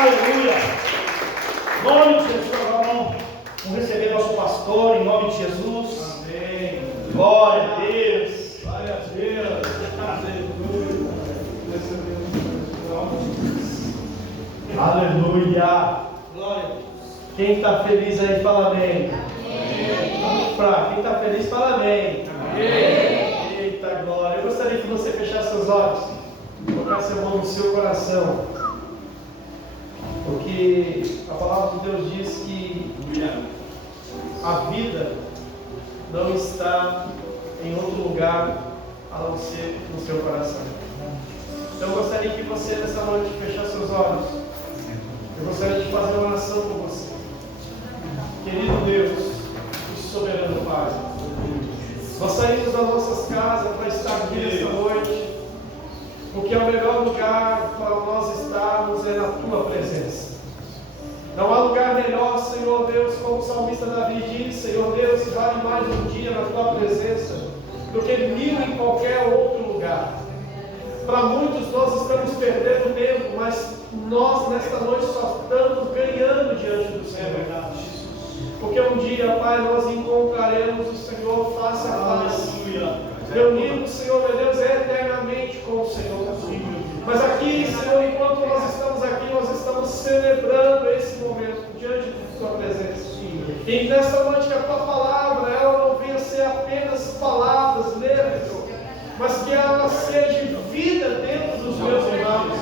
Aleluia. Em nome de Jesus, vamos receber nosso pastor, em nome de Jesus. Amém. Glória a Deus. Glória a Deus. Aleluia. Glória. Quem está feliz aí, fala amém. Vamos para quem está feliz, fala amém. Eita glória. Eu gostaria que você fechasse seus olhos, colocasse a mão no seu coração, porque a palavra de Deus diz que a vida não está em outro lugar a não ser no seu coração. Então eu gostaria que você nessa noite fechasse seus olhos. Eu gostaria de fazer uma oração com você. Querido Deus e soberano Pai, nós saímos das nossas casas para estar aqui nesta noite, porque o melhor lugar para nós estarmos é na Tua presença. Não há lugar melhor, Senhor Deus, como o salmista Davi diz, Senhor Deus, vale mais um dia na Tua presença do que 1000 em qualquer outro lugar. Para muitos nós estamos perdendo tempo, mas nós nesta noite só estamos ganhando diante do Senhor. É verdade. Porque um dia, Pai, nós encontraremos o Senhor face a face. Reunidos, Senhor, meu Deus, eternamente com o Senhor. Mas aqui, Senhor, enquanto nós estamos aqui, nós estamos celebrando esse momento diante de Tua presença. E nesta noite que a Tua palavra, ela não venha ser apenas palavras, Senhor, mas que ela seja vida dentro dos meus irmãos.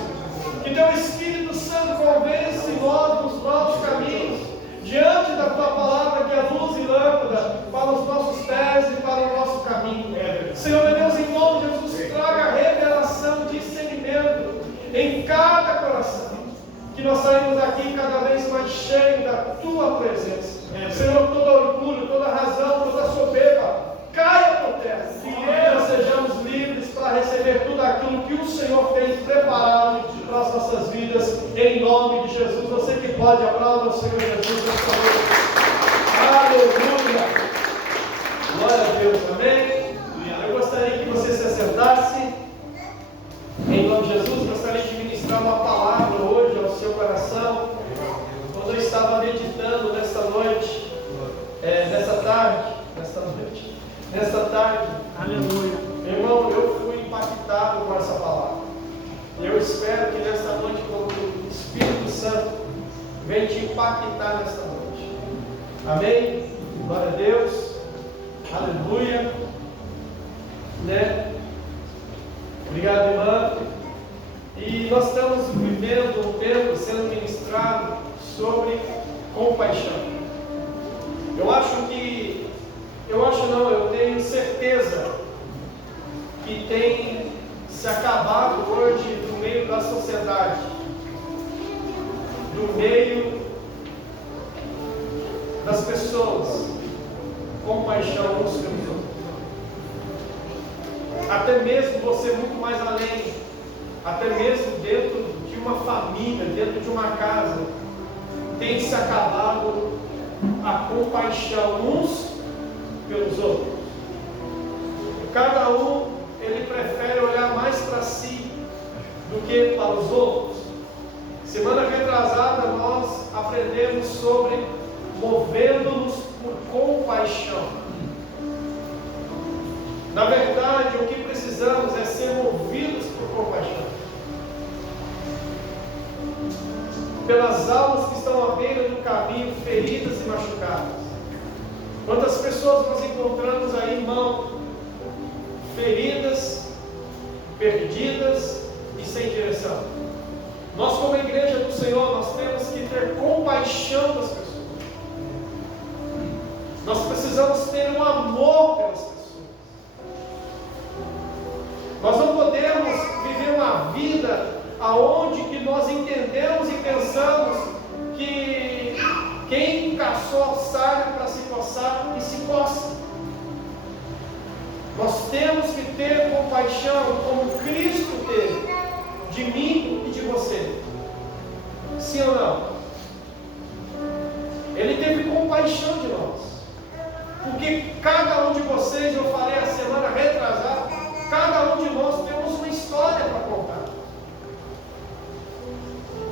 Que Teu Espírito Santo convença nós dos nossos caminhos, diante da Tua palavra, que é luz e lâmpada para os nossos pés e para o nosso caminho. Senhor, meu Deus, em nome de Jesus, traga revelação, discernimento em cada coração. Que nós saímos daqui cada vez mais cheios da Tua presença. Senhor, todo orgulho, toda razão, toda soberba, caia por terra. Que nós sejamos livres para receber tudo aquilo que o Senhor tem preparado para as nossas vidas, em nome de Jesus. Você que pode, aplaudir o Senhor Jesus nesta noite. Aleluia. Glória a Deus, amém. Eu gostaria que você se assentasse. Em nome de Jesus, gostaria de ministrar uma palavra hoje ao seu coração. Quando eu estava meditando nesta noite, nesta tarde, aleluia, meu irmão, eu fui impactado com essa palavra. E eu espero que nesta noite, como o Espírito Santo venha te impactar nesta noite. Amém? Glória a Deus. Aleluia. Né? Obrigado, irmã. E nós estamos vivendo um tempo sendo ministrado sobre compaixão. Eu tenho certeza que tem se acabado hoje no meio da sociedade, no meio das pessoas, compaixão uns pelos outros. Até mesmo você muito mais além, até mesmo dentro de uma família, dentro de uma casa, tem se acabado a compaixão uns pelos outros. Cada um, ele prefere olhar mais para si do que para os outros. Semana retrasada nós aprendemos sobre movendo-nos por compaixão. Na verdade, o que precisamos é ser movidos por compaixão. Pelas almas que estão à beira do caminho, feridas e machucadas. Quantas pessoas nós encontramos aí, irmão, feridas, perdidas e sem direção. Nós, como igreja do Senhor, nós temos que ter compaixão das pessoas. Nós precisamos ter um amor pelas pessoas. Nós não podemos viver uma vida aonde que nós entendemos e pensamos que quem caçou sarna para se coçar e se coça. Nós temos que ter compaixão como Cristo teve de mim e de você. Sim ou não? Ele teve compaixão de nós. Porque cada um de vocês, eu falei a semana retrasada, cada um de nós temos uma história para contar.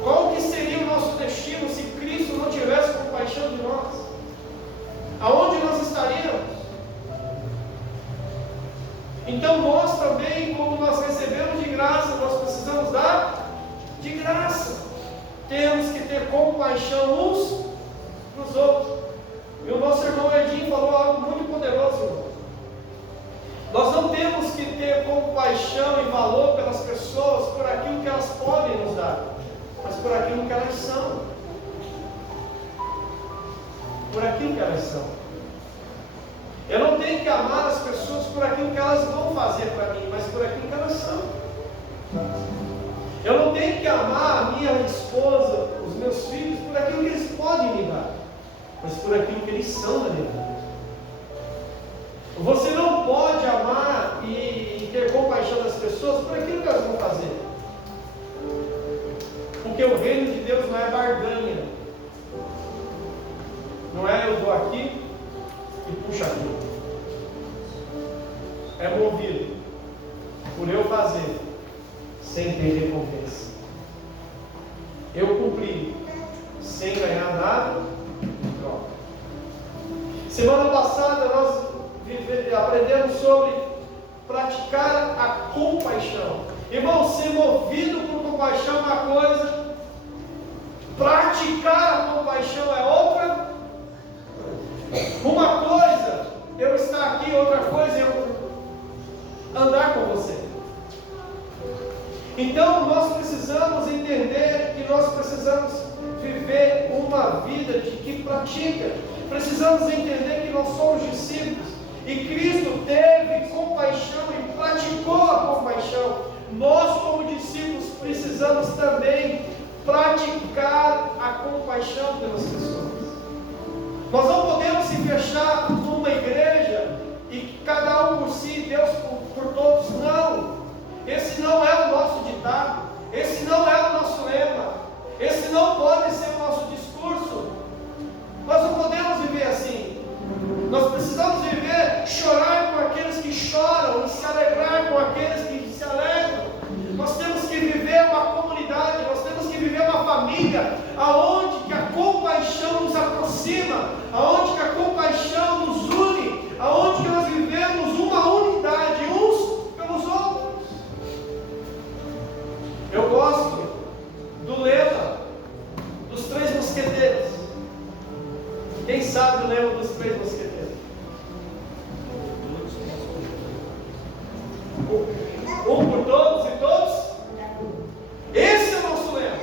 Qual que seria o nosso ter compaixão uns dos outros. E o nosso irmão Edinho falou algo muito poderoso, irmão. Nós não temos que ter compaixão e valor pelas pessoas por aquilo que elas podem nos dar, mas por aquilo que elas são. Por aquilo que elas são. Eu não tenho que amar as pessoas por aquilo que elas vão fazer para mim, mas por aquilo que elas são. Eu não tenho que amar a minha esposa, os meus filhos, por aquilo que eles podem me dar, mas por aquilo que eles são na minha vida. Você não pode amar e ter compaixão das pessoas por aquilo que elas vão fazer, porque o reino de Deus não é barganha, não é eu dou aqui e puxa aqui, é movido por eu fazer sem ter recompensa, eu cumpri sem ganhar nada em troca. Semana passada nós aprendemos sobre praticar a compaixão. Irmão, ser movido por compaixão é uma coisa, praticar a compaixão é outra. Uma coisa eu estar aqui, outra coisa eu andar com você. Então nós precisamos entender que nós precisamos viver uma vida de que pratica. Precisamos entender que nós somos discípulos e Cristo teve compaixão e praticou a compaixão. Nós, como discípulos, precisamos também praticar a compaixão pelas pessoas. Nós não podemos se fechar numa igreja e cada um por si, Deus por todos. Não. Esse não é o nosso ditado. Esse não é o nosso lema. Esse não pode ser o nosso discurso. Nós não podemos viver assim. Nós precisamos viver, chorar com aqueles que choram e se alegrar com aqueles que se alegram. Nós temos que viver uma comunidade, nós temos que viver uma família, aonde que a compaixão nos aproxima, aonde que a compaixão nos une, aonde que nós vivemos uma unidade uns pelos outros. Eu gosto do lema dos 3 mosqueteiros. Quem sabe o lema dos 3 mosqueteiros? Um por todos e todos. Esse é o nosso lema.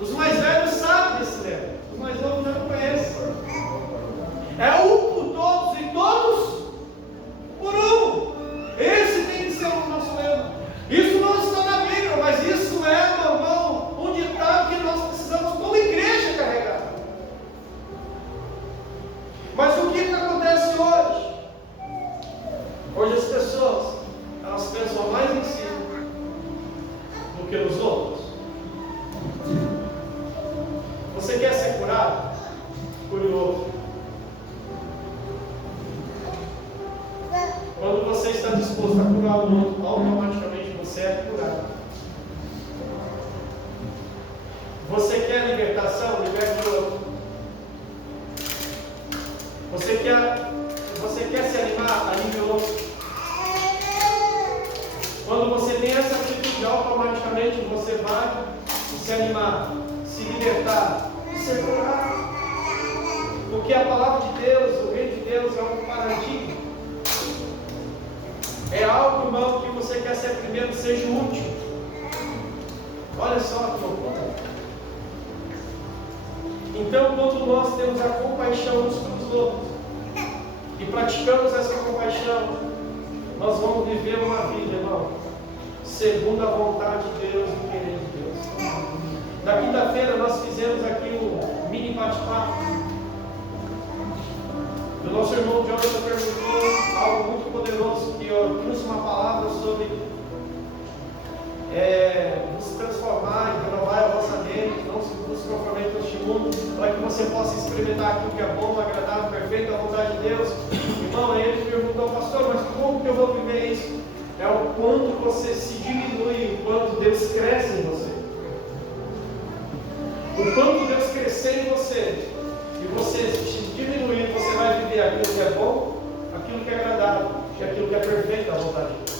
Os mais velhos sabem desse lema. Os mais novos já não conhecem. É um por todos e todos por um. Esse tem que ser o nosso lema. Isso não está na Bíblia, mas isso é, meu irmão, um ditado que nós precisamos como igreja carregar. Mas o que acontece hoje? Hoje as pessoas, elas pensam mais em si do que nos outros. Você quer ser curado? Cure o outro. Quando você está disposto a curar o outro, automaticamente você é curado. Você quer libertação? Liberte o outro. Você quer se animar? Anime o outro. Quando você tem essa atitude, automaticamente você vai se animar, se libertar e ser curado. Porque a palavra de Deus, o reino de Deus é um paradigma. É algo, irmão, que você quer ser primeiro, seja o último. Olha só que loucura. Então, quando nós temos a compaixão uns pelos outros e praticamos essa compaixão, nós vamos viver uma vida, irmão, segundo a vontade de Deus e o querer de Deus. Na quinta-feira nós fizemos aqui um mini bate-papo. O nosso irmão Jonathan perguntou algo muito poderoso, que eu trouxe uma palavra sobre nos transformar e renovar a vossa mente, não se nos conformar com este mundo, para que você possa experimentar aquilo que é bom, agradável, perfeito, a vontade de Deus. Irmão, aí ele perguntou, pastor, mas como que eu vou viver isso? É o quanto você se diminui, o quanto Deus cresce em você. O quanto Deus crescer em você, e você se diminuir, você vai viver aquilo que é bom, aquilo que é agradável, e aquilo que é perfeito, a vontade de Deus.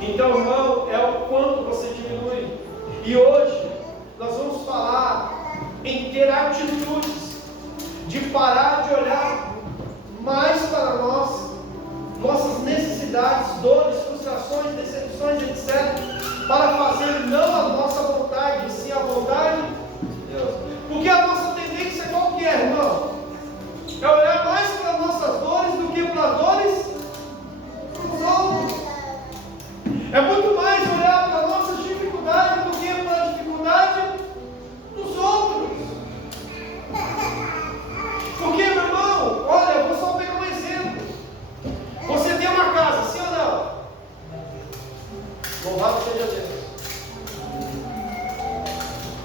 Então, irmão, é o quanto você diminui. E hoje, nós vamos falar em ter atitudes de parar de olhar mais para nós, nossas necessidades, dores, frustrações, decepções, etc., para fazer não a nossa vontade, sim a vontade de Deus. Porque a nossa tendência qual que é, irmão? É olhar mais para as nossas dores do que para as dores dos outros. É muito mais olhar para as nossas dificuldades do que para a dificuldade dos outros. Porque, meu irmão, olha, eu vou só pegar um exemplo. Você tem uma casa, sim ou não? Louvado seja Deus.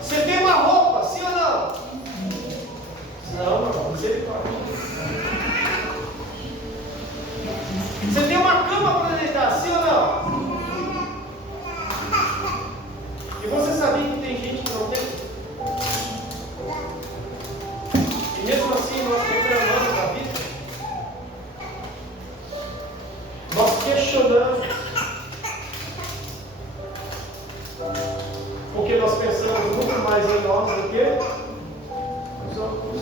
Você tem uma roupa, sim ou não? Não, meu irmão, misericórdia. Você tem uma cama para deitar, sim ou não? E você sabia que tem gente que não tem? E mesmo assim nós reclamamos da vida. Nós questionamos. Porque nós pensamos muito mais em nós do que os outros.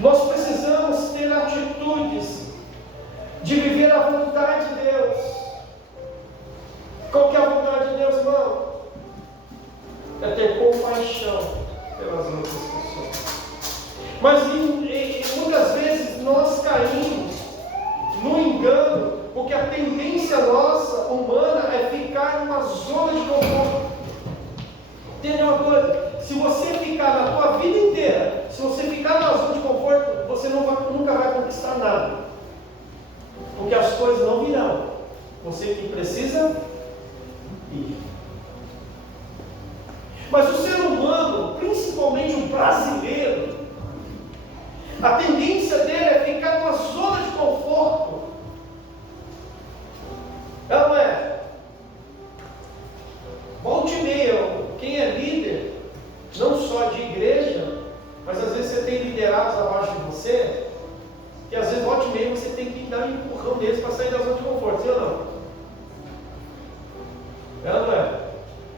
Nós precisamos ter atitudes de viver a vontade de Deus. Qual que é a vontade de Deus, irmão? É ter compaixão pelas outras pessoas. Mas muitas vezes nós caímos no engano, porque a tendência nossa, humana, é ficar numa zona de conforto. Entendeu uma coisa? Se você ficar na tua vida inteira, se você ficar na zona de conforto, você nunca vai conquistar nada. Porque as coisas não virão. Você que precisa ir. Mas o ser humano, principalmente o brasileiro, a tendência dele é ficar numa zona de conforto. Ela não é? Volte e meia, quem é líder, não só de igreja, mas às vezes você tem liderados abaixo de você, que às vezes volte e meia você tem que dar um empurrão deles para sair da zona de conforto, sim ou não? Ela não é?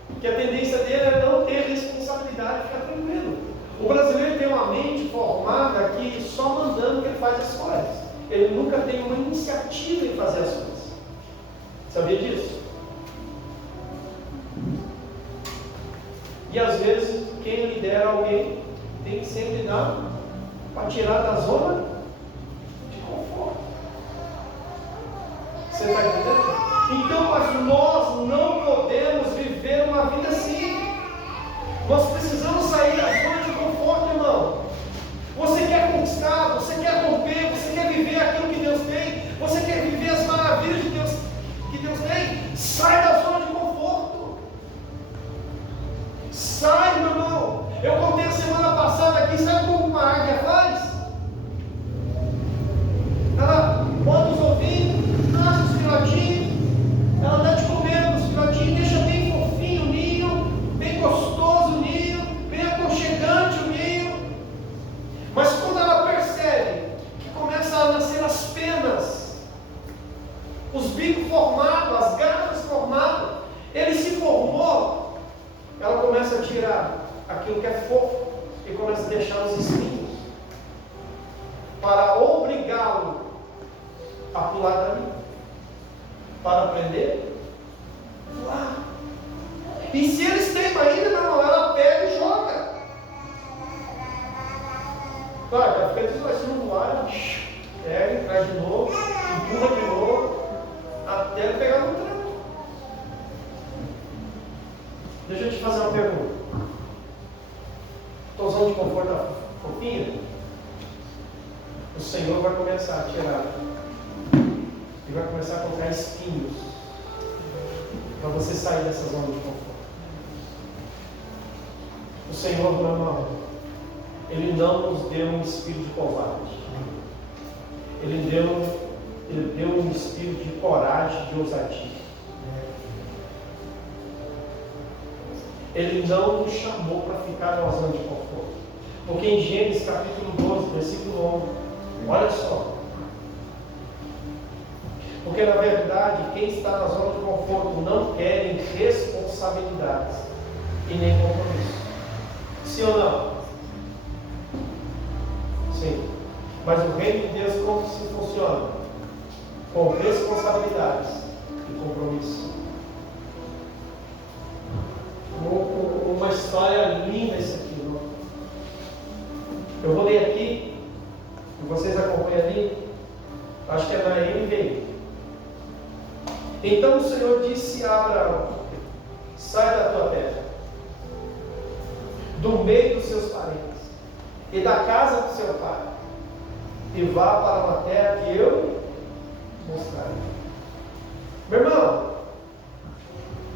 Porque a tendência dele é não ter responsabilidade, ficar tranquilo. O brasileiro tem uma mente formada que só mandando que ele faz as coisas. Ele nunca tem uma iniciativa em fazer as coisas. Sabia disso? E às vezes quem lidera alguém tem que sempre dar para tirar da zona de conforto. Você está entendendo? Então, mas nós não podemos viver uma vida assim. Nós precisamos sair da zona de conforto, irmão. Você quer conquistar, você quer romper, você quer viver aquilo que Deus tem, você quer viver as maravilhas de Deus, que Deus tem, sai da zona de conforto. Sai, meu irmão. Eu contei a semana passada aqui, sabe como uma águia faz? Ela bota os ovinhos, nasce os filhotinhos, ela dá de comer para os filhotinhos, deixa bem fofinho o ninho, bem gostoso o ninho, bem aconchegante o ninho. Mas quando ela percebe que começa a nascer as penas, os bicos formados, as garras formadas, ele se formou, ela começa a tirar aquilo que é fofo e começa a deixar os espinhos para obrigá-lo a pular dali, para aprender a pular. E se eles têm ainda, meu irmão, ela pega e joga. Claro, ela fica dizendo, se não voar, ela pega, traz de novo, empurra de novo, até ele pegar no tranco. Deixa eu te fazer uma pergunta. Tua zona de conforto está fofinha? O Senhor vai começar a tirar e vai começar a colocar espinhos para você sair dessa zona de conforto. O Senhor, meu irmão, Ele não nos deu um espírito de covarde. Ele deu um espírito de coragem, de ousadia. Ele não nos chamou para ficar numa zona de conforto. Porque em Gênesis capítulo 12, versículo 11, olha só. Porque na verdade, quem está na zona de conforto não quer responsabilidades e nem compromisso. Sim ou não? Sim. Mas o reino de Deus, como se funciona? Com responsabilidades e compromisso. Uma história linda isso aqui, irmão. Eu vou ler aqui, e vocês acompanham ali. Acho que é na NVI. Então o Senhor disse a Abraão: sai da tua terra, do meio dos seus parentes e da casa do seu pai, e vá para uma terra que eu mostrarei. Meu irmão,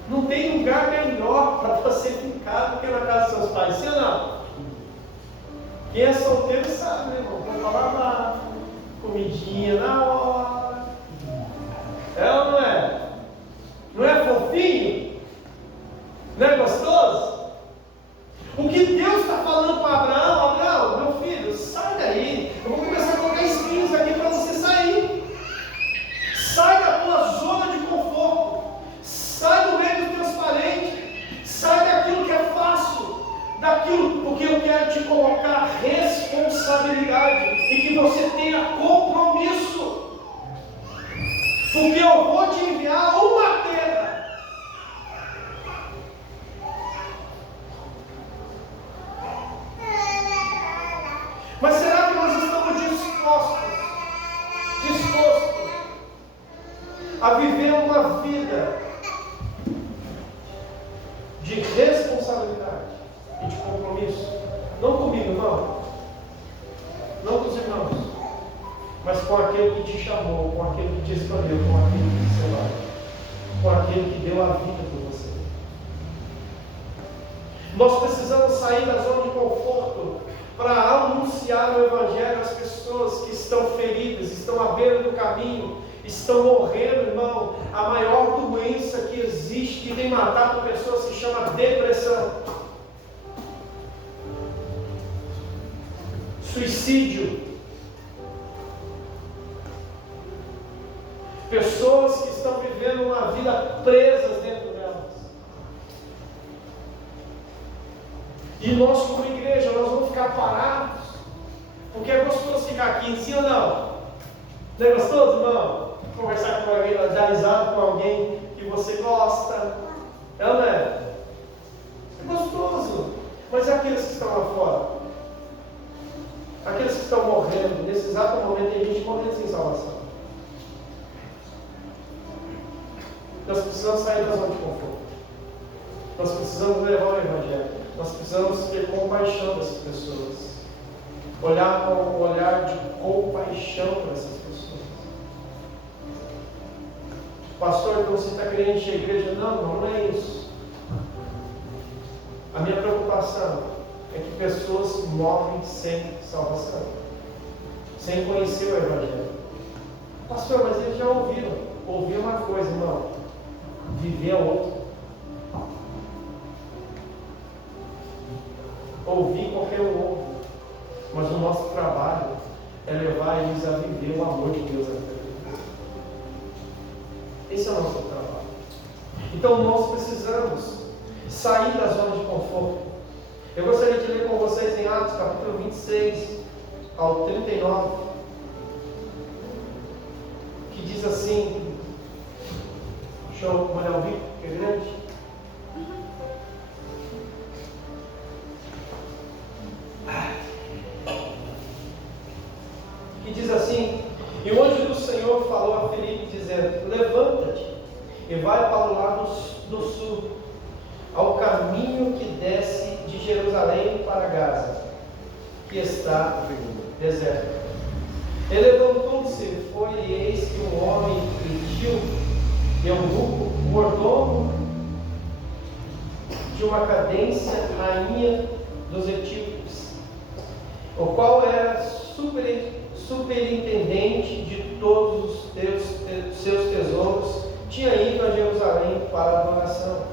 não tem lugar melhor para você ficar do que na casa dos seus pais, sim ou não? Quem é solteiro sabe, né, irmão? Vamos lavar, comidinha na hora. É ou não é? Não é fofinho? Não é gostoso? O que Deus está falando para Abraão: Abraão, meu filho, sai daí. Eu vou começar a colocar espinhos aqui para você sair. Sai da tua zona de conforto. Sai do meio dos teus parentes. Sai daquilo que é fácil. Daquilo, porque eu quero te colocar responsabilidade e que você tenha compromisso. Porque eu vou te enviar uma terra. Mas será que nós estamos dispostos a viver uma vida de responsabilidade e de compromisso? Não comigo, não. Não com os irmãos, mas com aquele que te chamou, com aquele que te escolheu, com aquele que te selou, com aquele que deu a vida por você. Nós precisamos sair da zona de conforto para anunciar o Evangelho às pessoas que estão feridas, estão à beira do caminho, estão morrendo, irmão. A maior doença que existe, que tem matado pessoas, se chama depressão, suicídio. Pessoas que estão vivendo uma vida presas dentro delas. E nós, como igreja, nós vamos ficar parados, porque é gostoso ficar aqui, sim ou não? Não é gostoso, irmão? Conversar com alguém, dar risada com alguém que você gosta. É ou não é? É gostoso. Mas aqueles que estão lá fora, aqueles que estão morrendo, nesse exato momento tem gente morrendo sem salvação. Nós precisamos sair da zona de conforto. Nós precisamos levar o Evangelho. Nós precisamos ter compaixão dessas pessoas. Olhar com um olhar de compaixão para essas pessoas. Pastor, então você está querendo encher a igreja? Não, não é isso. A minha preocupação é que pessoas morrem sem salvação, sem conhecer o Evangelho. Pastor, mas eles já ouviram. Ouvir é uma coisa, irmão. Viver é outra. Ouvir qualquer um ouve, mas o nosso trabalho é levar eles a viver o amor de Deus na vida deles. Esse é o nosso trabalho. Então nós precisamos sair da zona de conforto. Eu gostaria de ler com vocês em Atos capítulo 26 ao 39, que diz assim. Deixa eu olhar o vídeo, que é grande. Que diz assim: e o anjo do Senhor falou a Filipe, dizendo: levanta-te e vai para o lado do sul, ao caminho que desce de Jerusalém para Gaza, que está deserto. Ele levantou-se, foi, e eis que um homem gentil, eunuco, mordomo de uma cadência, rainha dos etíopes, o qual era superintendente de todos os seus tesouros, tinha ido a Jerusalém para a adoração.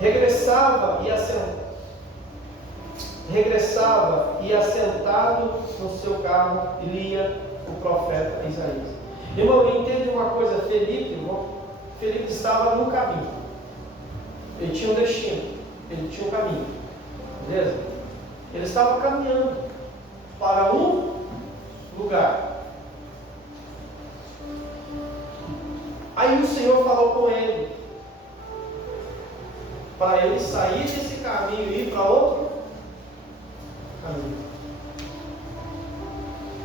Regressava e assentado no seu carro lia o profeta Isaías. Irmão, entende uma coisa, Felipe estava no caminho. Ele tinha um destino, ele tinha um caminho. Beleza? Ele estava caminhando para um lugar. Aí o Senhor falou com ele, para ele sair desse caminho e ir para outro caminho.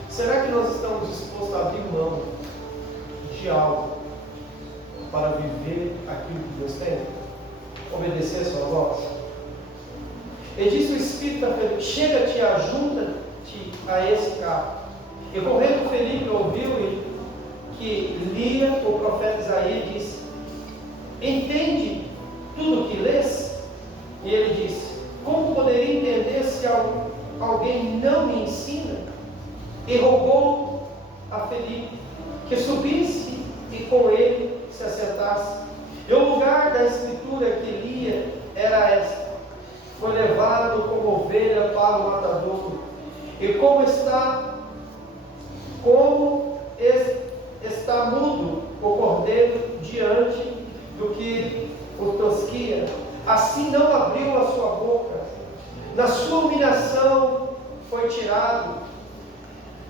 Será que nós estamos dispostos a abrir mão de algo para viver aquilo que Deus tem? Obedecer a sua voz? Ele disse: o Espírito da Felipe, chega-te e ajuda-te a esse carro. E correndo Felipe ouviu que lia o profeta Isaías e disse: entende tudo o que lês? E ele disse: como poderia entender se alguém não me ensina? E rogou a Felipe que subisse e com ele se assentasse. E o lugar da escritura que lia era esta: foi levado como ovelha para o matadouro, e como está mudo o cordeiro diante do que o tosquia, assim não abriu a sua boca. Na sua humilhação foi tirado.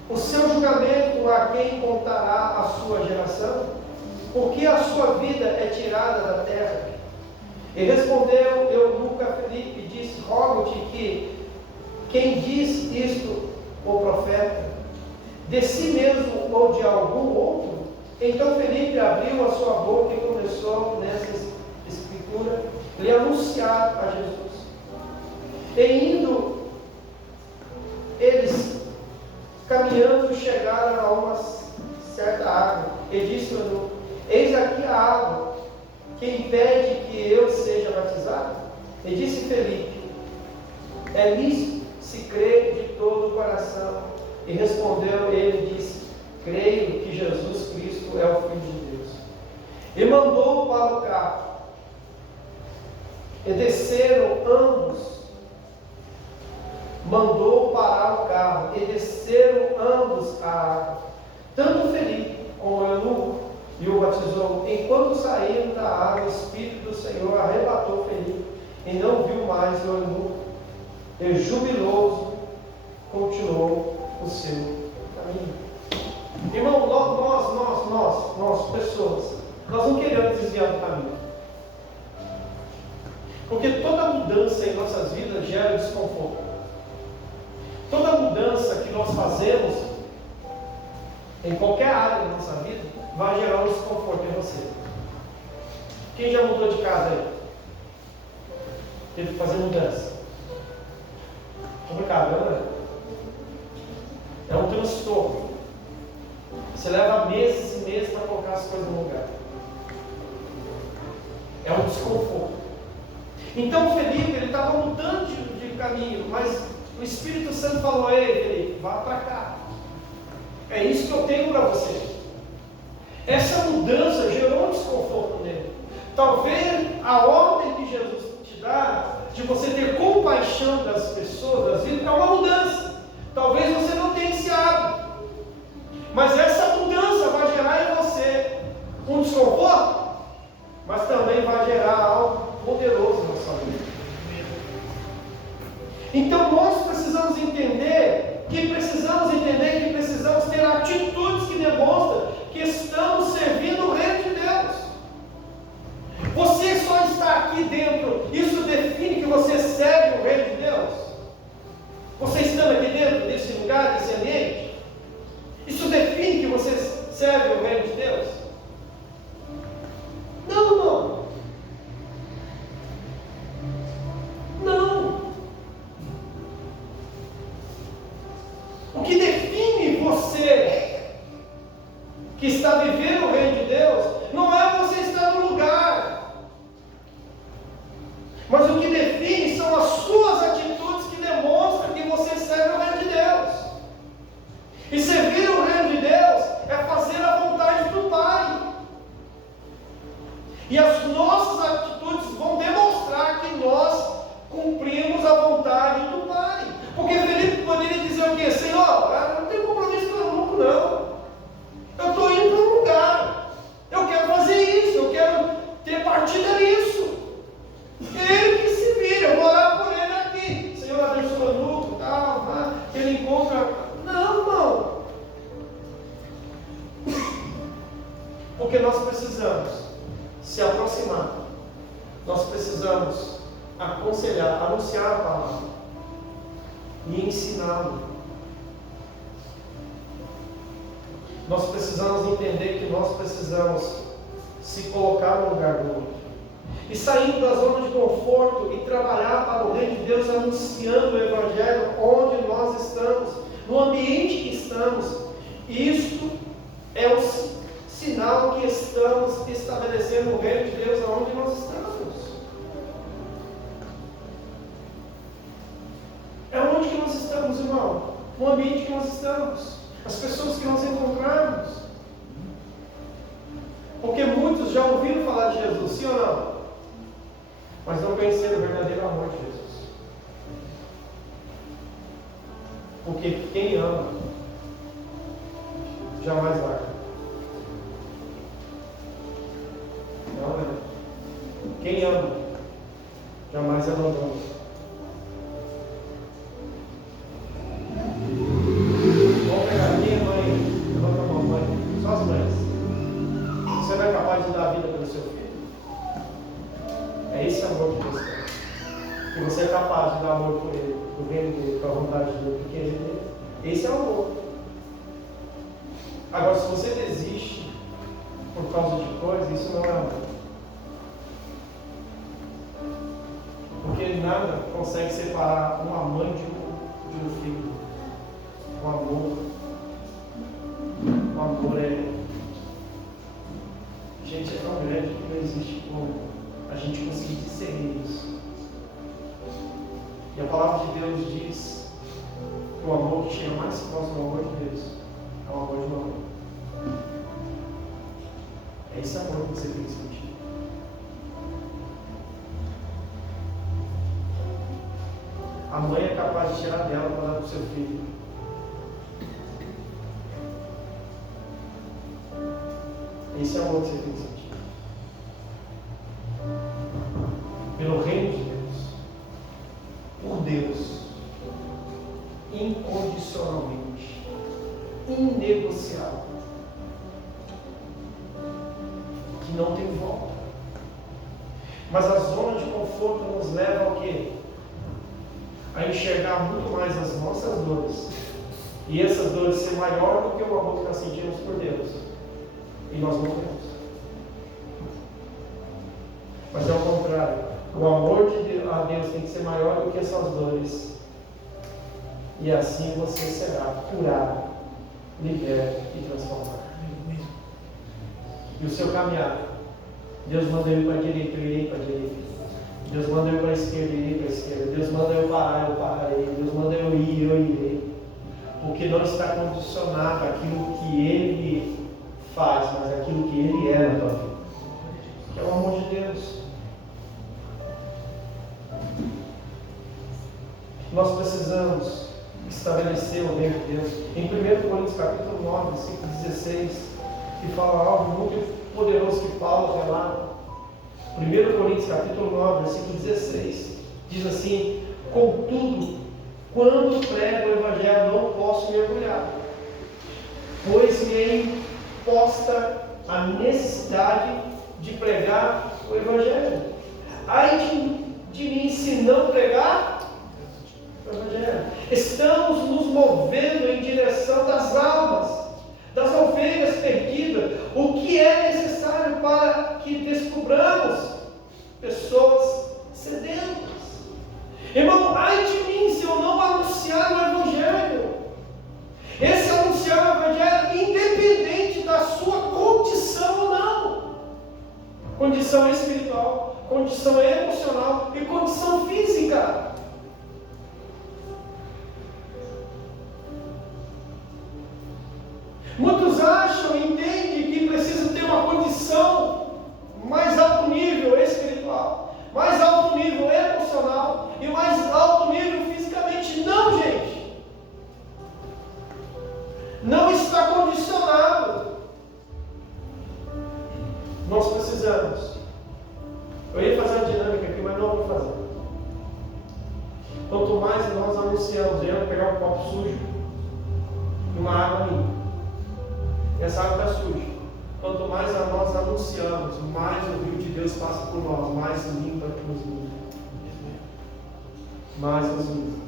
O seu julgamento a quem contará a sua geração? Porque a sua vida é tirada da terra. E respondeu eunuco a Felipe e disse: rogo-te que quem diz isto o profeta, de si mesmo ou de algum outro? Então Felipe abriu a sua boca e começou nessa escritura lhe anunciar a Jesus. E indo eles caminhando, chegaram a uma certa água, e disse o eunuco: eis aqui a água, que impede que eu seja batizado? E disse Felipe: é nisso se crê de todo o coração. E respondeu ele e disse: creio que Jesus Cristo é o Filho de Deus. E mandou para o carro, e desceram ambos. Mandou parar o carro, e desceram ambos a água, tanto Felipe como o eunuco, e o batizou. Enquanto saíram da água, o Espírito do Senhor arrebatou Felipe, e não viu mais o eunuco, e jubiloso continuou o seu caminho. Irmão, nós, pessoas, nós não queremos desviar do caminho, porque toda mudança em nossas vidas gera desconforto. Toda mudança que nós fazemos em qualquer área da nossa vida vai gerar um desconforto em você. Quem já mudou de casa aí? Teve que fazer mudança. Complicado, não é? É um transtorno. Você leva meses e meses para colocar as coisas no lugar. É um desconforto. Então Felipe, ele estava mudando de caminho, mas o Espírito Santo falou: ei Felipe, vá para cá. É isso que eu tenho para você. Essa mudança gerou um desconforto nele. Talvez a ordem que Jesus te dá, de você ter compaixão das pessoas, das vidas, é uma mudança. Talvez você não tenha esse hábito, mas essa mudança vai gerar em você um desconforto, mas também vai gerar algo poderoso na sua vida. Então nós precisamos entender que precisamos ter atitudes que demonstram que estamos servindo o reino de Deus. Você só está aqui dentro, isso define que você serve o reino de Deus? Você estando aqui dentro desse lugar, desse ambiente, isso define que você serve o reino de Deus? Não. O que define você que está vivendo o reino de Deus não é você estar no lugar, mas o que define são as suas atitudes que demonstram que você serve o reino de Deus. E servir o reino de Deus é fazer a vontade do Pai. E as nossas atitudes vão demonstrar que nós cumprimos a vontade do Pai. Porque Felipe poderia dizer o quê? Senhor, eu não tenho compromisso com o eunuco, não. Eu estou indo para um lugar. Eu quero fazer isso. Eu quero ter partida nisso. Ele que se vira. Eu vou orar por ele aqui. nós precisamos aconselhar, anunciar a palavra e ensiná-lo. Nós precisamos entender que nós precisamos se colocar no lugar do outro. E saindo da zona de conforto e trabalhar para o reino de Deus, anunciando o Evangelho onde nós estamos, no ambiente que estamos. Isto é o sinal que estamos estabelecendo o reino de Deus onde nós estamos. É onde que nós estamos, irmão? No ambiente que nós estamos. As pessoas que nós encontramos. Porque muitos já ouviram falar de Jesus, sim ou não? Mas não conheceram o verdadeiro amor de Jesus. Porque quem ama jamais larga. Não é? Quem ama jamais abandona. Vamos pegar aqui, mãe. Levanta a mão, mãe. Só as mães. Você não é capaz de dar a vida pelo seu filho? É esse amor que Deus tem. E você é capaz de dar amor por ele, por reino dele, para a vontade dele, porque ele é. Esse é o amor. Agora, se você desiste por causa de coisas, isso não é amor. Porque nada consegue separar uma mãe de um filho. O amor. O amor é. Gente, é tão grande que não existe como a gente conseguir discernir isso. E a palavra de Deus diz que o amor que chega mais próximo do amor de Deus é o amor de uma mãe. É esse amor que você tem que sentir. A mãe é capaz de tirar dela para dar para o seu filho. Esse é o amor que você tem que sentir. Pelo reino de Deus, por Deus, incondicionalmente, inegociável, que não tem volta. Mas a zona de conforto nos leva ao quê? A enxergar muito mais as nossas dores, e essas dores ser maior do que o amor que nós sentimos por Deus, e nós não temos. Mas é o contrário. O amor a Deus tem que ser maior do que essas dores. E assim você será curado, liberto e transformado. E o seu caminhar, Deus manda eu ir para a direita, eu irei para a direita. Deus manda eu para a esquerda, eu irei para a esquerda. Deus manda eu parar, eu pararei. Deus manda eu ir, eu irei. Porque não está condicionado àquilo que Ele faz, mas àquilo que Ele é na tua vida. Que é o amor de Deus. Nós precisamos estabelecer o reino de Deus. Em 1 Coríntios capítulo 9, versículo 16, que fala algo muito poderoso que Paulo relata. 1 Coríntios capítulo 9, versículo 16, diz assim: contudo, quando prego o Evangelho, não posso me orgulhar, pois me é imposta a necessidade de pregar o Evangelho. Ai de mim se não pregar o Evangelho. Estamos nos movendo em direção das almas, das ovelhas perdidas. O que é necessário para que descobramos pessoas sedentas? Irmão, ai de mim se eu não anunciar o Evangelho. Esse anunciar o Evangelho, independente da sua condição ou não, condição espiritual, condição emocional e condição física. Muitos acham e entendem que precisa ter uma condição mais alto nível espiritual, mais alto nível emocional e mais alto nível fisicamente. Não, gente. Não está condicionado. Nós precisamos. Eu ia fazer uma dinâmica aqui, mas não vou fazer. Quanto mais nós anunciamos, eu vou pegar um copo sujo e uma água limpa. Essa água está suja. quanto mais a nós anunciamos, mais o rio de Deus passa por nós, mais limpa nos limpa. Mais nos limpa.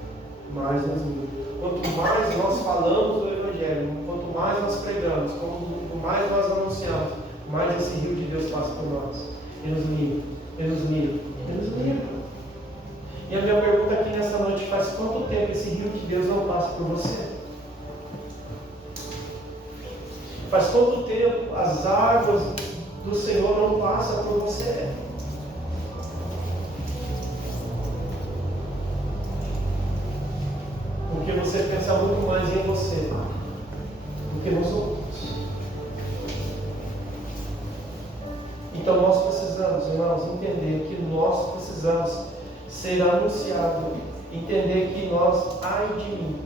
Mais nos limpa. Quanto mais nós falamos do Evangelho, quanto mais nós pregamos, quanto mais nós anunciamos, mais esse rio de Deus passa por nós. E nos limpa. E nos limpa. E nos limpa. E a minha pergunta aqui nessa noite: faz quanto tempo esse rio de Deus não passa por você? Faz quanto tempo as águas do Senhor não passam por você? Porque você pensa muito mais em você do que nos outros. Então nós precisamos, irmãos, entender que nós precisamos ser anunciados, entender que nós, ai de mim,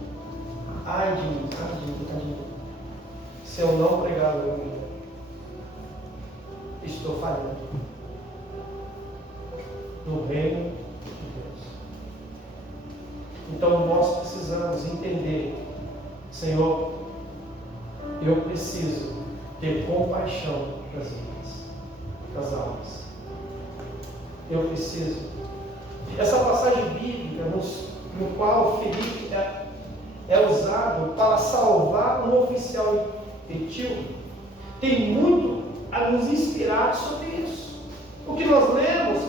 se eu não pregar o Evangelho, estou falhando no reino de Deus. Então nós precisamos entender, Senhor, eu preciso ter compaixão das vidas, das almas. Eu preciso. Essa passagem bíblica no qual Felipe é usado para salvar um oficial etíope, tem muito a nos inspirar sobre isso. O que nós lemos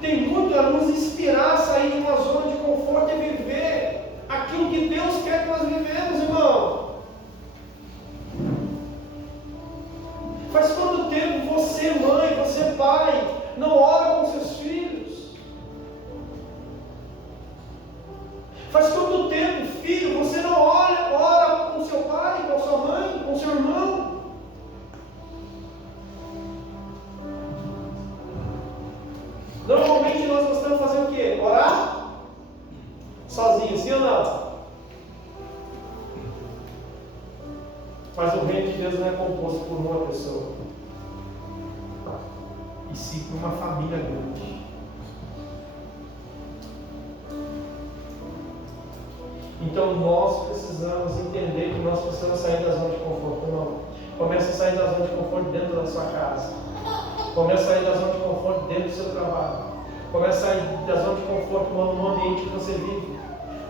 tem muito a nos inspirar a sair de uma zona de conforto e viver aquilo que Deus quer que nós vivemos, irmão. Faz quanto tempo você, mãe, você, pai, não ora com seus filhos? Faz quanto tempo, filho, você não ora com seu pai, com sua mãe, com seu irmão? Normalmente nós gostamos de fazer o quê? Orar? Sozinho, sim ou não? Mas o reino de Deus não é composto por uma pessoa, e sim por uma família grande. Então nós precisamos entender que nós precisamos sair da zona de conforto. Não. Comece a sair da zona de conforto dentro da sua casa. Comece a sair da zona de conforto dentro do seu trabalho. Comece a sair da zona de conforto no ambiente que você vive.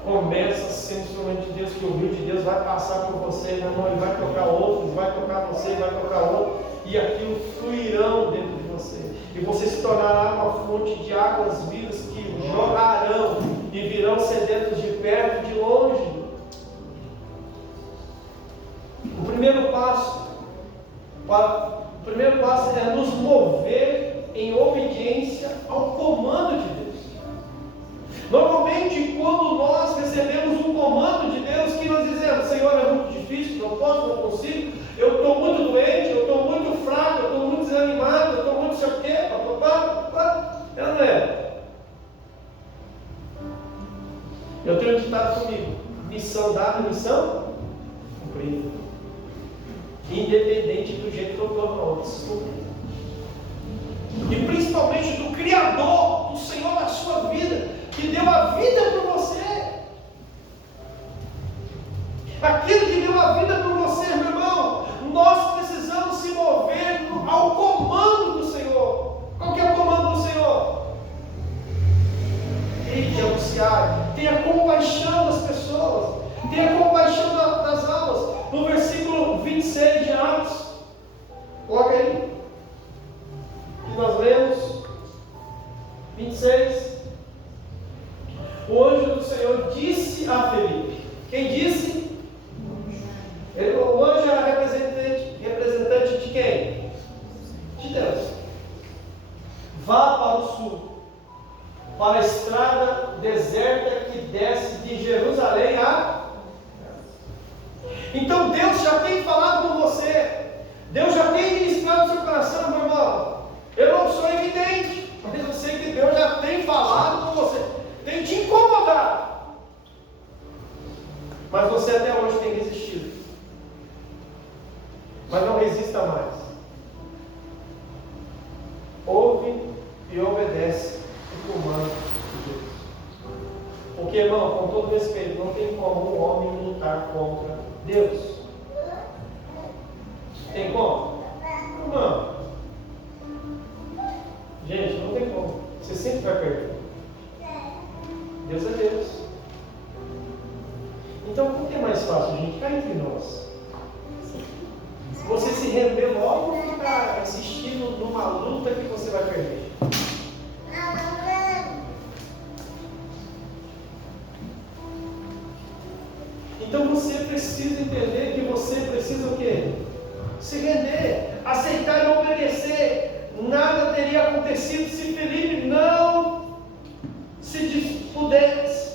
Comece a ser um instrumento de Deus, que o rio de Deus vai passar por você, meu irmão, ele vai tocar outros, vai tocar você, vai tocar outro, e aquilo fluirão dentro de você. E você se tornará uma fonte de águas vivas que jorrarão e virão sedentos de perto e de longe. O primeiro passo é nos mover em obediência ao comando de Deus. Normalmente, quando nós recebemos um comando de Deus, que nós dizemos: Senhor, é muito difícil, não posso, não consigo, eu estou muito doente, eu estou muito fraco, eu estou muito desanimado, eu estou muito sei o quê, não é? Eu tenho um ditado comigo: missão dada, missão cumprida. Independente do jeito que eu estou, não, eu preciso cumprir. E principalmente do Criador, do Senhor da sua vida, que deu a vida por você. Aquele que deu a vida por você, meu irmão, nós precisamos se mover ao comando do Senhor. Qual que é o comando do Senhor? Ele é anunciar, tenha compaixão das pessoas, tenha compaixão das almas. No versículo 26 de Atos, coloca aí, que nós lemos, 26. O anjo do Senhor disse a Felipe. Quem disse? O anjo era representante de quem? De Deus. Vá para o sul, para a estrada deserta que desce de Jerusalém a... Então Deus já tem falado com você. Deus já tem ministrado no seu coração, meu irmão. Eu não sou evidente, mas eu sei que Deus já tem falado com você. Tem te incomodado. Mas você até hoje tem resistido. Mas não resista mais. Ouve e obedece o comando de Deus. Porque, irmão, com todo respeito, não tem como um homem lutar contra Deus. Tem como? Não. Deus é Deus. Então, o que é mais fácil, gente? Cá entre nós. Você se render logo ou ficar insistindo numa luta que você vai perder? Então você precisa entender que você precisa o quê? Se render, aceitar e obedecer. Nada teria acontecido se Felipe não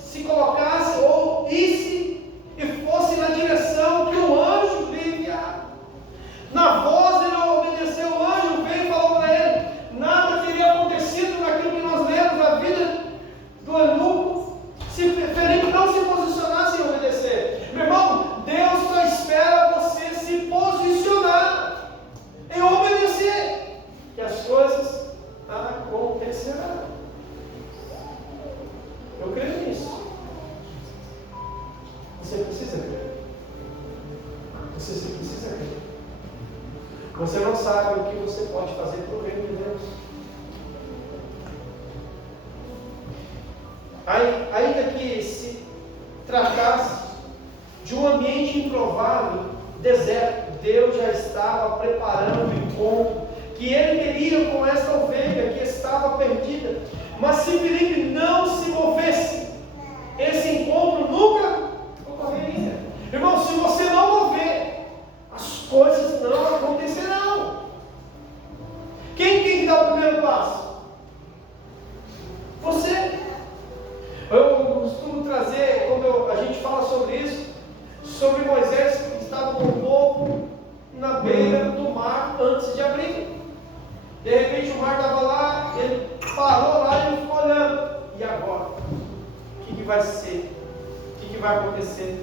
se colocasse ou isse e fosse na direção que o anjo lhe enviava. Na voz ele obedeceu, o anjo veio e falou para ele. Nada teria acontecido naquilo que nós lemos na vida do eunuco se Felipe não se posicionasse em obedecer. Meu irmão, Deus só espera você se posicionar em obedecer, que as coisas acontecerão. Eu creio nisso. Você precisa crer. Você precisa crer. Você não sabe o que você pode fazer para o reino de Deus. Ainda que se tratasse de um ambiente improvável, deserto, Deus já estava preparando o encontro que ele teria com essa ovelha que estava perdida. Mas se Felipe não se movesse, esse encontro nunca ocorreria. Irmão, se você não mover, as coisas não acontecerão. Quem tem que dar o primeiro passo? Você. Eu costumo trazer, quando a gente fala sobre isso, sobre Moisés que estava com o povo na beira do mar antes de abrir. De repente o mar estava lá, ele parou lá e ele ficou olhando. E agora? O que vai ser? O que vai acontecer?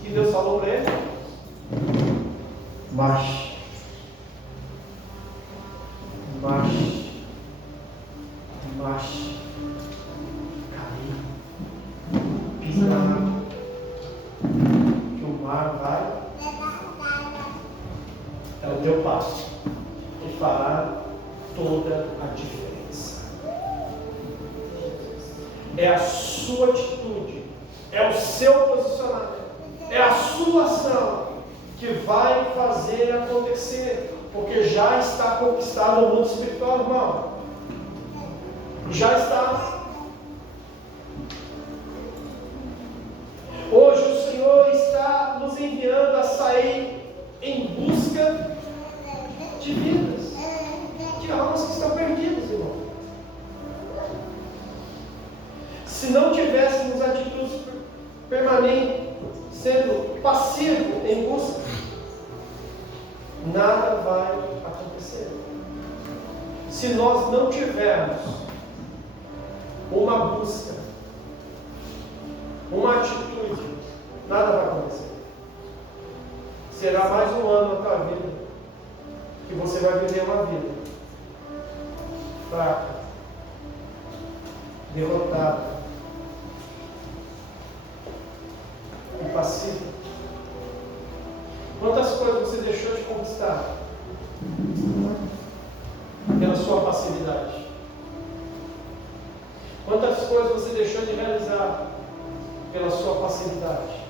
O que Deus falou para ele? Marche. Marche. Marche. Caminhe. Pisa na água. Que o mar vai. É o teu passo. E fará toda a diferença. É a sua atitude, é o seu posicionamento, é a sua ação que vai fazer acontecer, porque já está conquistado o mundo espiritual, irmão. Já está. Hoje o Senhor está nos enviando a sair em busca de vidas, de almas que estão perdidas, irmão. Se não tivéssemos atitudes permanentes, sendo passivo em busca, nada vai acontecer. Se nós não tivermos uma busca, uma atitude, nada vai acontecer. Será mais um ano na tua vida que você vai viver uma vida fraca, derrotada e passiva. Quantas coisas você deixou de conquistar pela sua passividade? Quantas coisas você deixou de realizar pela sua passividade?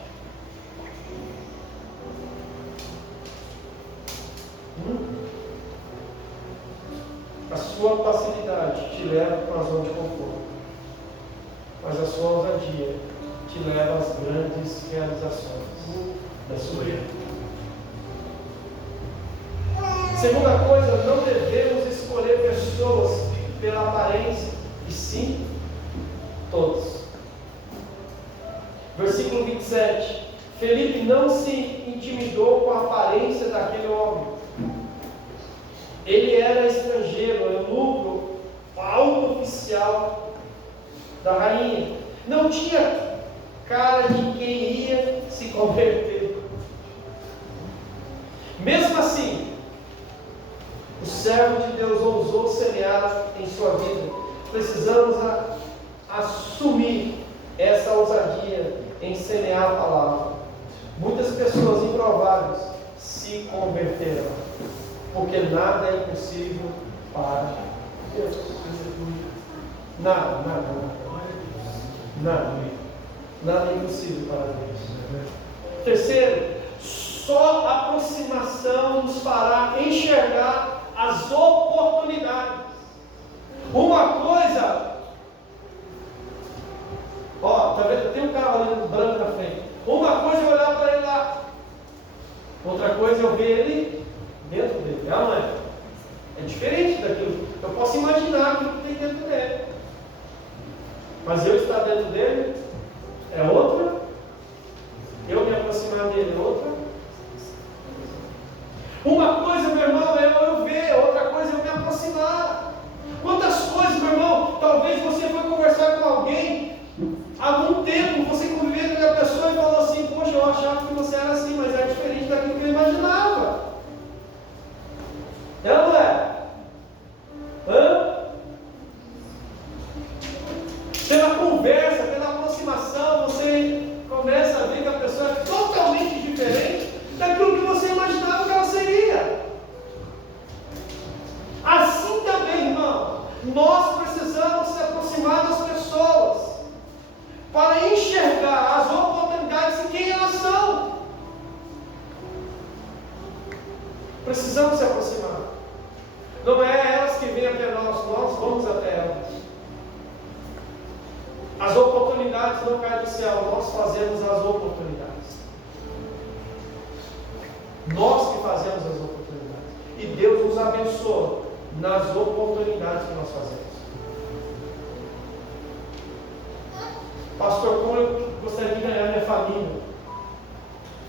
A sua passividade te leva para uma zona de conforto, mas a sua ousadia te leva às grandes realizações da sua vida. Segunda coisa, não devemos escolher pessoas pela aparência, e sim todos. Versículo 27. Felipe não se intimidou com a aparência daquele homem. Ele era estrangeiro, eunuco, alto oficial da rainha. Não tinha cara de quem ia se converter. Mesmo assim, o servo de Deus ousou semear em sua vida. Precisamos assumir essa ousadia em semear a palavra. Muitas pessoas improváveis se converterão, porque nada é impossível para Deus. Nada. Nada é impossível para Deus. Terceiro, só a aproximação nos fará enxergar as oportunidades. Uma coisa, tá vendo? Tem um carro ali branco na frente. Uma coisa é olhar para ele lá, outra coisa é eu ver ele dentro dele. Não é? É diferente daquilo. Eu posso imaginar o que tem dentro dele, mas eu estar dentro dele é outra. Eu me aproximar dele é outra. Uma coisa, meu irmão, é eu ver, outra coisa é eu me aproximar. Quantas coisas, meu irmão, talvez você foi conversar com alguém há algum tempo, você conviveu com a pessoa e falou assim: poxa, eu achava que você era assim, mas é diferente daquilo que eu imaginava. É ou não é? Pela conversa, pela aproximação, você começa a ver que a pessoa é totalmente diferente daquilo que você imaginava que ela seria. Assim também, irmão, nós precisamos se aproximar das pessoas para enxergar as oportunidades e quem elas são. Precisamos se aproximar. Não é elas que vêm até nós vamos até elas. As oportunidades não caem do céu, nós fazemos as oportunidades. Nós que fazemos as oportunidades. E Deus nos abençoa nas oportunidades que nós fazemos. Pastor, como eu gostaria de ganhar minha família?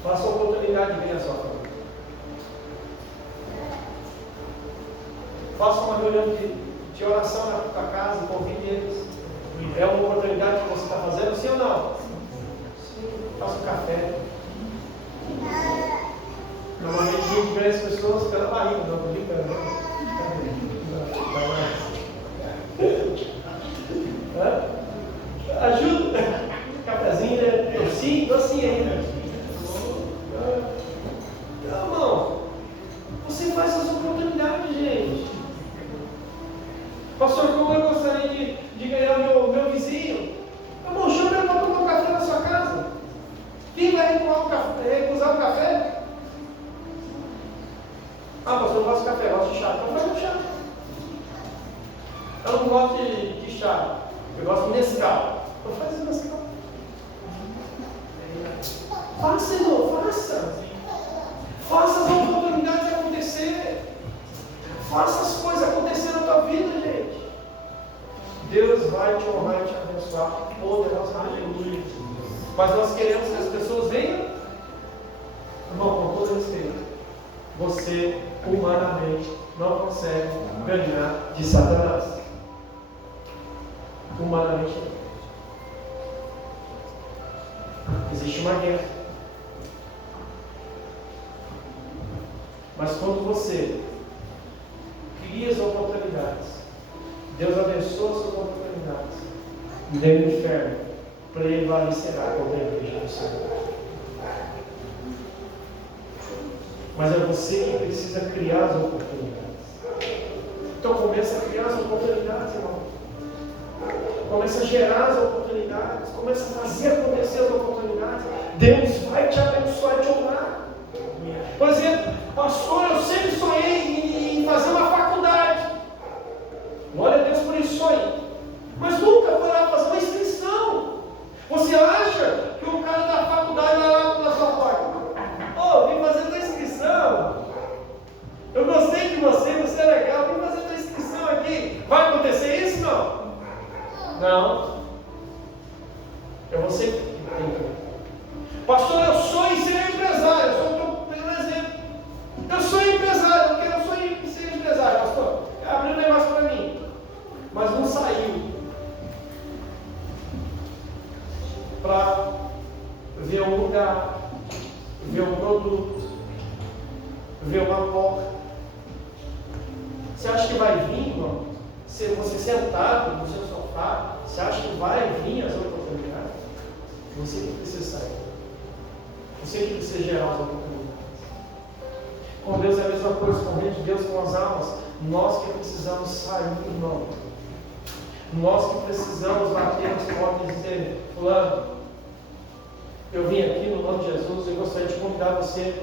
Faça a oportunidade de ganhar a sua família. Faça uma reunião de oração na tua casa e convide eles. É uma oportunidade que você está fazendo, sim ou não? Sim. Faça um café. Normalmente a gente vê as pessoas pela barriga, não estou brincando. Ajuda. Cafezinho, né? Docinho ainda. Não, irmão. Você faz essas oportunidades, gente. Pastor, como eu gostaria de ganhar meu vizinho? Irmão, chama ele para tomar um café na sua casa. Quem vai recusar o café? Ah, pastor, eu gosto de café, eu gosto de chá. Então faz um chá. Eu não gosto de chá, eu gosto de Nescau. Então faz o Nescau. Faça, irmão, faça. Faça as oportunidades acontecer. Faça as coisas acontecer na tua vida, gente. Deus vai te honrar e te abençoar poderosamente. Mas nós queremos que as pessoas venham. Irmão, com todo respeito, você humanamente não consegue ganhar de Satanás. Humanamente não. Existe uma guerra. Mas quando você cria as oportunidades, Deus abençoa as suas oportunidades, e vem o inferno prevalecerá contra a igreja do Senhor. Mas é você que precisa criar as oportunidades. Então começa a criar as oportunidades, irmão. Começa a gerar as oportunidades, começa a fazer acontecer as oportunidades. Deus vai te abençoar e te honrar. Por exemplo, pastor, eu sempre sonhei em fazer uma faculdade. Glória a Deus por esse sonho. Mas nunca foi lá fazer uma inscrição. Você acha que o cara da faculdade vai lá na sua porta? Vim fazer a tua inscrição. Eu gostei de você é legal, vim fazer a tua inscrição aqui. Vai acontecer isso, não? Não. É você que tem que. Pastor, eu sonho em ser empresário. Eu estou pelo exemplo. Eu sou empresário, eu sonho em ser empresário, pastor. Abriu um negócio para mim. Mas não saiu para ver um lugar, ver um produto, ver uma porta. Você acha que vai vir, irmão? Se você sentado no seu sofá, você acha que vai vir as oportunidades? Você que precisa sair. Você que precisa gerar as oportunidades. Com Deus é a mesma coisa, com o reino de Deus, com as almas. Nós que precisamos sair, irmão. Nós que precisamos bater nas portas e dizer: fulano, eu vim aqui no nome de Jesus, eu gostaria de convidar você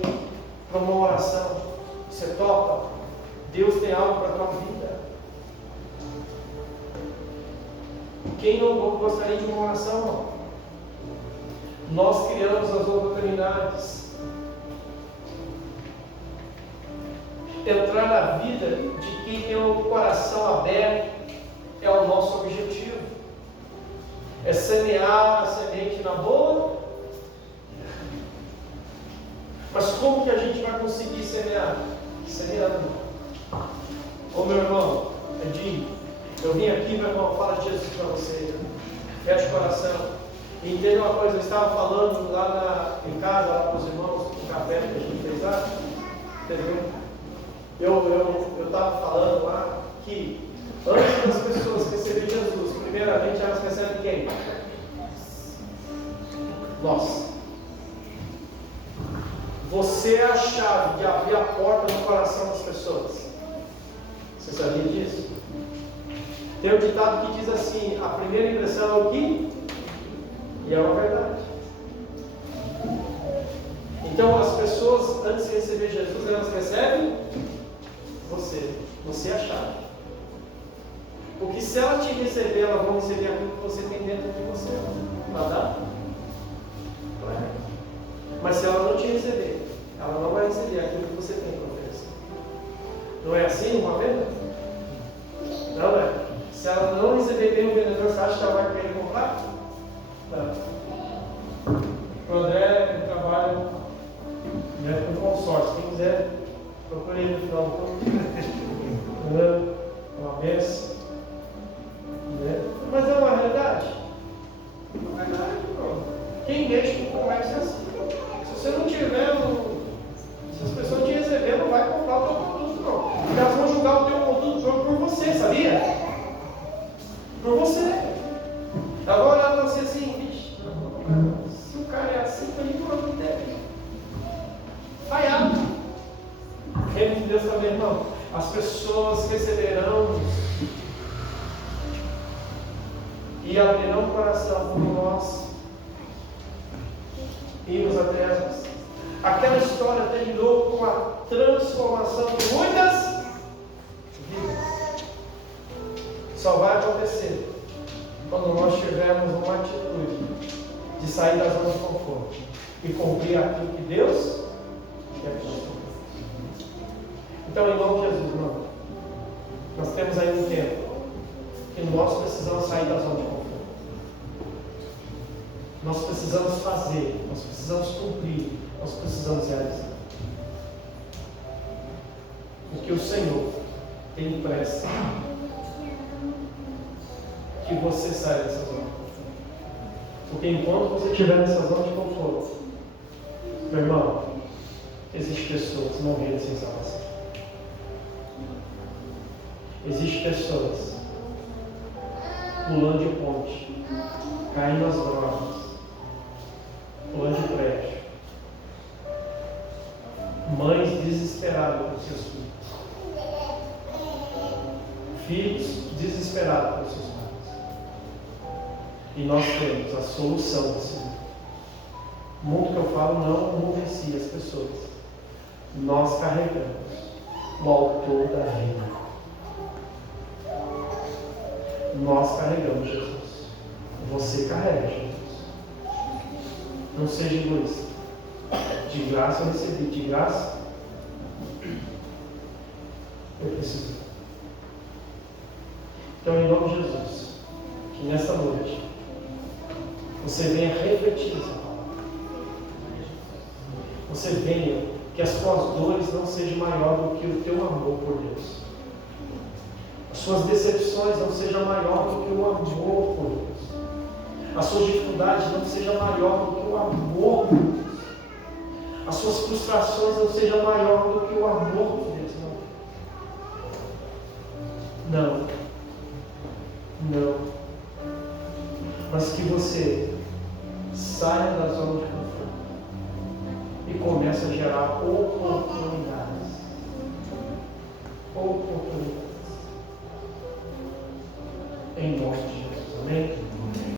para uma oração. Você topa? Deus tem algo para a tua vida. Quem não gostaria de uma oração? Nós criamos as oportunidades. Entrar na vida de quem tem o coração aberto é o nosso objetivo. É semear a semente na boa. Mas como que a gente vai conseguir semear? Semeando. Ô meu irmão, Edinho, eu vim aqui, meu irmão, fala de Jesus para você. Fecha o coração. E entenda uma coisa, eu estava falando lá em casa, lá para os irmãos, no café que a gente fez lá. Entendeu? Eu estava falando lá que antes das pessoas receberem Jesus, primeiramente elas recebem quem? Nós. Você é a chave de abrir a porta no coração das pessoas. Você sabia disso? Tem um ditado que diz assim: a primeira impressão é o que? E é uma verdade. Então as pessoas, antes de receber Jesus, elas recebem você. Você é a chave. Porque se ela te receber, elas vão receber aquilo que você tem dentro de você. Vai dar? Mas se ela não te receber, ela não vai receber aquilo que você tem para oferecer. Não é assim uma venda? Não é. Se ela não receber bem o vendedor, você acha que ela vai querer comprar? Não. O André trabalha com consórcio. Quem quiser, procure ele no final do ano. Uma vez. Mas é uma realidade. Uma verdade, quem mexe com o comércio é assim. Se você não tiver, se as pessoas não te receber, não vai comprar o teu produto, não. Porque elas vão julgar o teu produto por você, sabia? Por você. Agora ela vai ser assim, bicho, se o cara é assim, foi nem produto dele. Falhado. Reino de Deus também, irmão. As pessoas receberão e abrirão o coração como nós irmos até elas. Aquela história terminou com a transformação de muitas vidas. Só vai acontecer quando nós tivermos uma atitude de sair da zona de conforto e cumprir aquilo que Deus quer que nós façamos. Então, em nome de Jesus, irmão, nós temos aí um tempo que nós precisamos sair da zona de conforto. Nós precisamos fazer, nós precisamos cumprir, nós precisamos realizar. Porque o Senhor tem pressa que você saia dessa zona de conforto. Porque enquanto você estiver nessa zona de conforto, meu irmão, existem pessoas morrendo sem salvação. Existem pessoas pulando de ponte, caindo nas drogas, pulando de prédio, mães desesperadas por seus filhos, filhos desesperados por seus pais. E nós temos a solução desse mundo. O mundo que eu falo não o mundo em si, as pessoas. Nós carregamos o autor da vida. Nós carregamos Jesus. Você carrega Jesus. Não seja egoísta. De graça eu recebi, de graça eu preciso. Então, em nome de Jesus, que nesta noite você venha refletir essa palavra. Você venha, que as suas dores não sejam maior do que o teu amor por Deus. As suas decepções não sejam maior do que o amor por Deus. As suas dificuldades não sejam maior do que o amor por Deus. As suas frustrações não sejam maior do que o amor por Deus. Não. Não. Mas que você saia da zona de conforto e comece a gerar oportunidades.